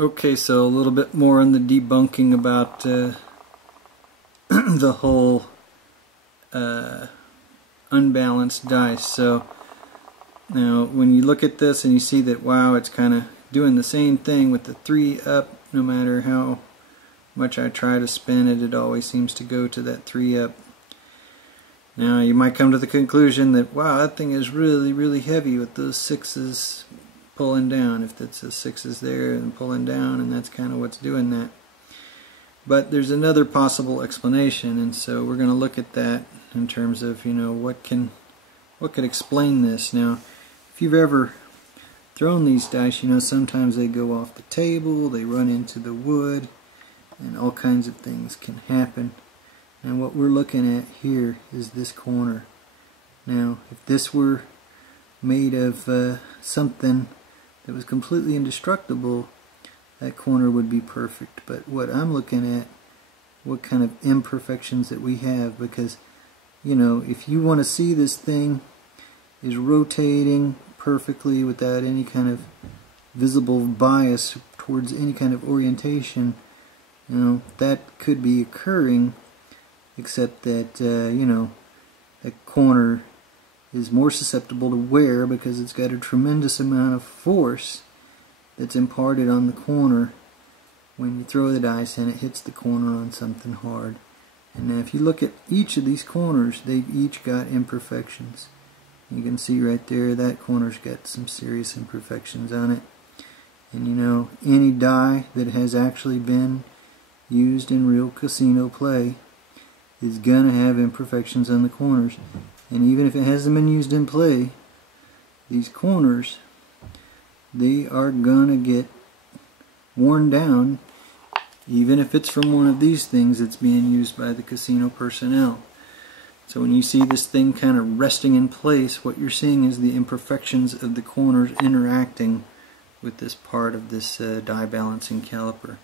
Okay, so a little bit more on the debunking about the whole unbalanced dice. So now when you look at this and you see that, wow, it's kind of doing the same thing with the 3 up. No matter how much I try to spin it, it always seems to go to that 3 up. Now you might come to the conclusion that, wow, that thing is really, really heavy with those 6s pulling down. If that's the 6s there and pulling down, and that's kind of what's doing that. But there's another possible explanation, and so we're going to look at that in terms of, you know, what could explain this. Now, if you've ever thrown these dice, you know, sometimes they go off the table, they run into the wood, and all kinds of things can happen. And what we're looking at here is this corner. Now, if this were made of something that was completely indestructible, that corner would be perfect. But what I'm looking at, what kind of imperfections that we have, because, you know, if you want to see this thing is rotating perfectly without any kind of visible bias towards any kind of orientation, you know, that could be occurring, except that, you know, that corner is more susceptible to wear because it's got a tremendous amount of force that's imparted on the corner when you throw the dice and it hits the corner on something hard. And now if you look at each of these corners, they've each got imperfections. You can see right there that corner's got some serious imperfections on it. And you know, any die that has actually been used in real casino play is gonna have imperfections on the corners. And even if it hasn't been used in play, these corners, they are gonna get worn down, even if it's from one of these things that's being used by the casino personnel. So when you see this thing kind of resting in place, what you're seeing is the imperfections of the corners interacting with this part of this die balancing caliper.